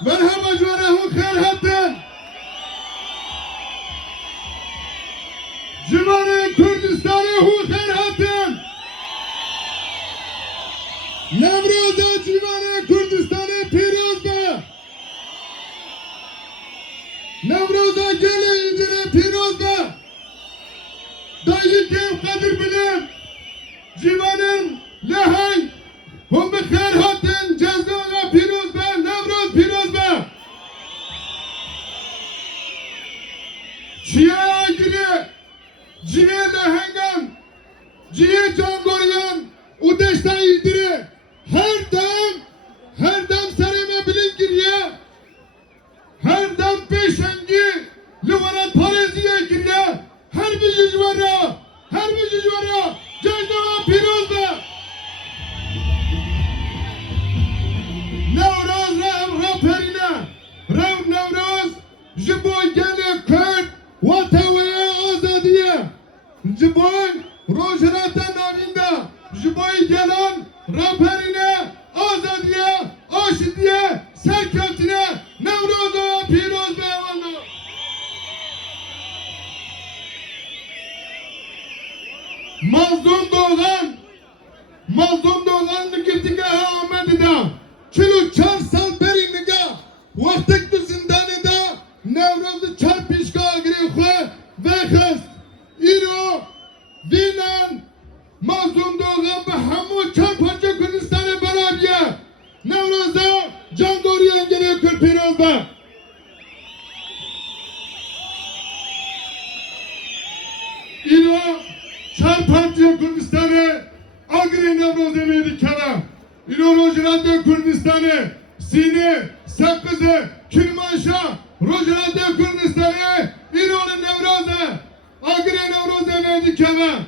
Merhaba jwarehu khair hatin. Civanê Kurdistanê hû khair hatin. Nevroza civanê Kurdistanê pîroz be. Nevroza gelê incirê pîroz be. Dayı kev kadir bilim. Civanên lehey hûn bi khair hatin. Cezdaga pîroz be. Nevroz pîroz be. Çiya girê Ciye lehengan, ciye cangoryan, udeşta idire, her dem sereme bilin giriye, her dem peşengi, livana pareziye giriye, her bir yüzvara, cajnava piroz be. Nevroz raperine, Nevroz, jiboy gene Kürt, vateveye azadiye. Jiboy rojrata navinda, jiboy gelen raperine, azadiye, aşidiye, serkatine, Nevroz'a piroz be evallah. Mazlum doğan nikirtika Ahmet'ida, 44 sal beri niga, vaktik du zindanida, Nevroz'u çarpışka agri xwe ve xest. İro, dinan, mazlum doğan ve hamu çarpınca Kürdistan'ı berabiye. Nevroz'da can doğruyan geliyor Kürpiroz'da. İro, çarpınca Kürdistan'ı agri Nevroz demeydi kelam. İro rojranda Kürdistan'ı, Sine, Sakkız'ı, Kirmanşah, rojranda Kürdistan'ı, İro'nun Nevroz'ı. Agri Nevruz demeydi kelam.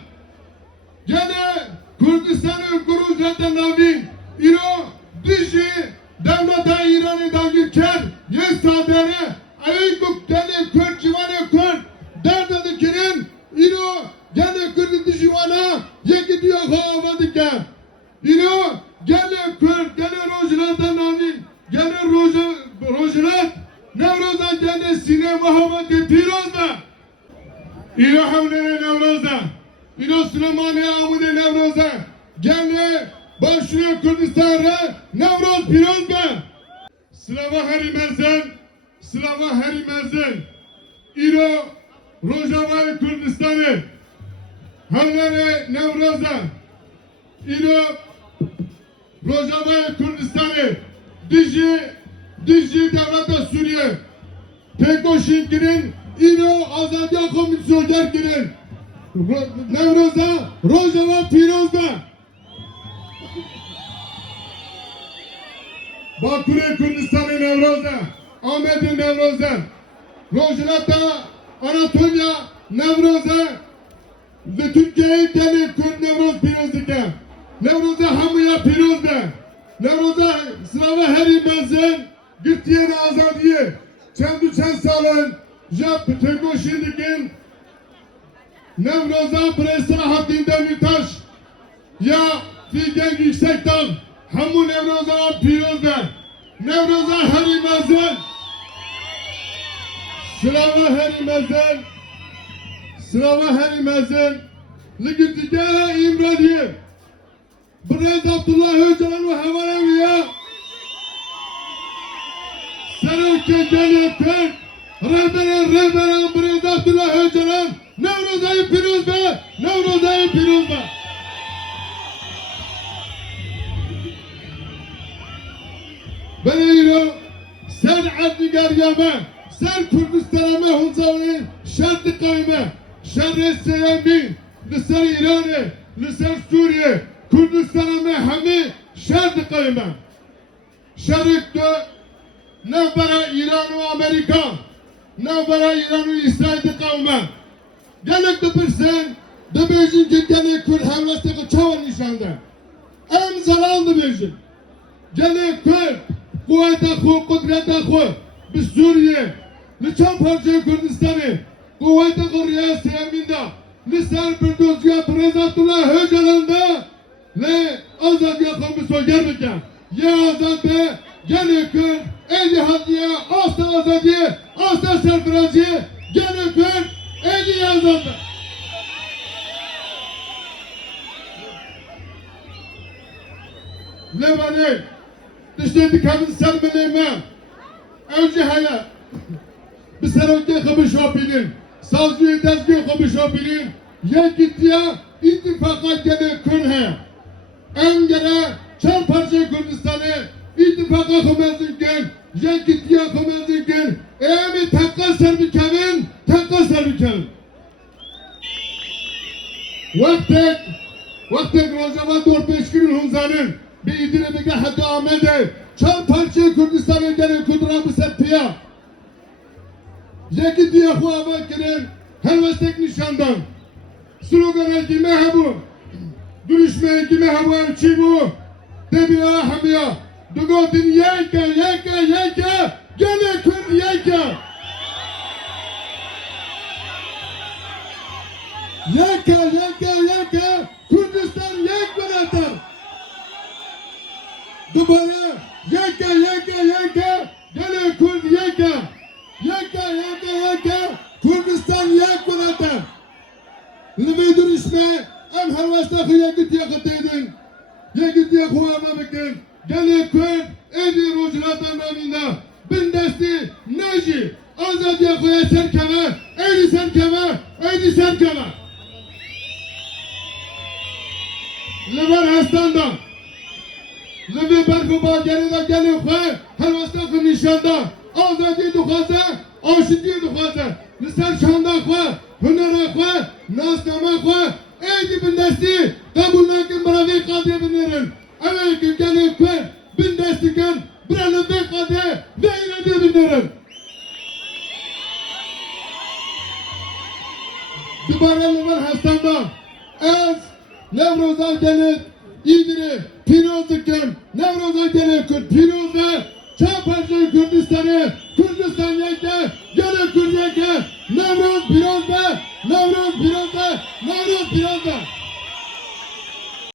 Gene Kürdistan'ı Guruzat'ta navin, İro, dişi, devlete İran'ı davgir ker, yes tadere, aleykuk gene Kürt civanı Kürt, derdi kirin, İro, gene Kürt dişivana, ye gidiyor hava diken. İro, gene Kürt, gene Rojrat'ta navin, gene Rojrat, Nevruz'a gene Sine Muhammed'i piroz be. İro havlere Nevroz'a, İro Süleymaniye Amude Nevroz'a, gene başlıyor Kürdistan'a, Nevroz piroz be. Slava Herimerzen, İro Rojava'yı Kürdistan'ı, havlere Nevroz'a, İro Rojava'yı Kürdistan'ı, Dişi devlete Suriye, Pekoşinki'nin İro Azadiya Komisyoner girin. Nevroz'a, Rojava Piroz'da. Bakure Kürdistan'ı Nevroz'a, Ahmet'in Nevroz'a, Rojrat'ta Anatolia Nevroz'a, ve Türkiye'ye gelip Kürt Nevroz Piroz'dike. Nevroz'a Hamıya Piroz'da. Nevroz'a sınava her imenzen, Gürtiye'ne Azadiye, çend salın, Jap Tekoşindikin, Nevroz'a Presra Haddin Demirtaş, ya Figen Yüksekdağ, Hamu Nevroz'a Piroz'da. Nevroz'a her imenzen, Sınava her imenzen, Ligirtikere İmraniye, Brez Abdullah Öcalan ve Hevaneviye, Serevke Geliye Kırk, Rehberen Brez Abdullah Öcalan, Nevroz'a piroz be, Nevroz'a piroz be. Beneyro, sen Adnigar Yame, sen Kürdistan'a mehunzavni, şart-ı kayme, şerre seyami, Lisar İran'ı, Lisar Suriye, Kürdistan'a mehami, şart-ı kayme. Şerikte, ne bara İran ve Amerika, ne bara İran ve İsrail'de kavme. Gelek de bir sen, de bejin ki gelek Kürt hevlasteki çavar nişanda. Em zalaldı bejin. Gelek Kürt, kuvvete khu, kudrete khu, biz Suriye, Liçan parçayı Kürdistan'ı, kuvvete khu riyası eminde, Lisar Birdozya Prezatullah Öcalan'da, le azad yakın bir soger biken. Ye azad be, gelek Kürt, el azadî, asta serfirazî, gelê Kurd, êdî yazanda. Levane, tiştê dikevin ser milê me, ew jî heye. Bi serokê xwe bişopînin, saziyê dezgê xwe bişopînin, yekîtiya îtîfaqa gelê Kurd heye. Em gene çar parçayı Kurdistan'ı ittifaka komezdikken, yekitiya komezdikken, eğemi tekka serbikevin, tekka serbikevin. Vaktek Rojava 4-5 günün hunzanın, bir idire bege hakkı Ahmet'e, çar parçayı Kurdistan'ı gene kudura bu septiya. Yekitiya huava kirin, helvestek nişandan. Slogan elkime hebu. Duruşmaya kime hava çi bu? Debiya hamiya. Dugotin yeka yeka yeka. Gene Kurd yeka. Yeka yeka yeka. Kurdistan yek beraber. Dubara yeka yeka yeka. Gene Kurd yeka. Yeka yeka yeka. Kurdistan yek beraber. Lüve duruşmaya em her vasta khıya gitiya kıtıydın. Ya gitiya kuvama bikin. Gele Kurd, edi rojlatan namina. Bin desti, neji. Azad ya kuya serkeme, edi serkeme, edi serkeme. Lever hastanda. Lever berfu ba geride gele kuya, her vasta khı nişanda. Azadi dukhaze, aşidi dukhaze. Lisar şanda kuya, hünera kuya, nasnama kuya. Ey bin desti, kabulnakin beraber kadre binirin. Evet ki gelip bin destiken beraber kadre ve irade binirin. Dibaralı var hastanda. Ez Nevroz'a gelip İdiri, Piroz'uken Nevroz'a gelip Piroz'a Çaparcı Kürdistan'ı Kürdistan yeke, gene Kürt yeke. Nevroz Piroz'da, Nevroz Piroz'da, Nevroz Piroz'da.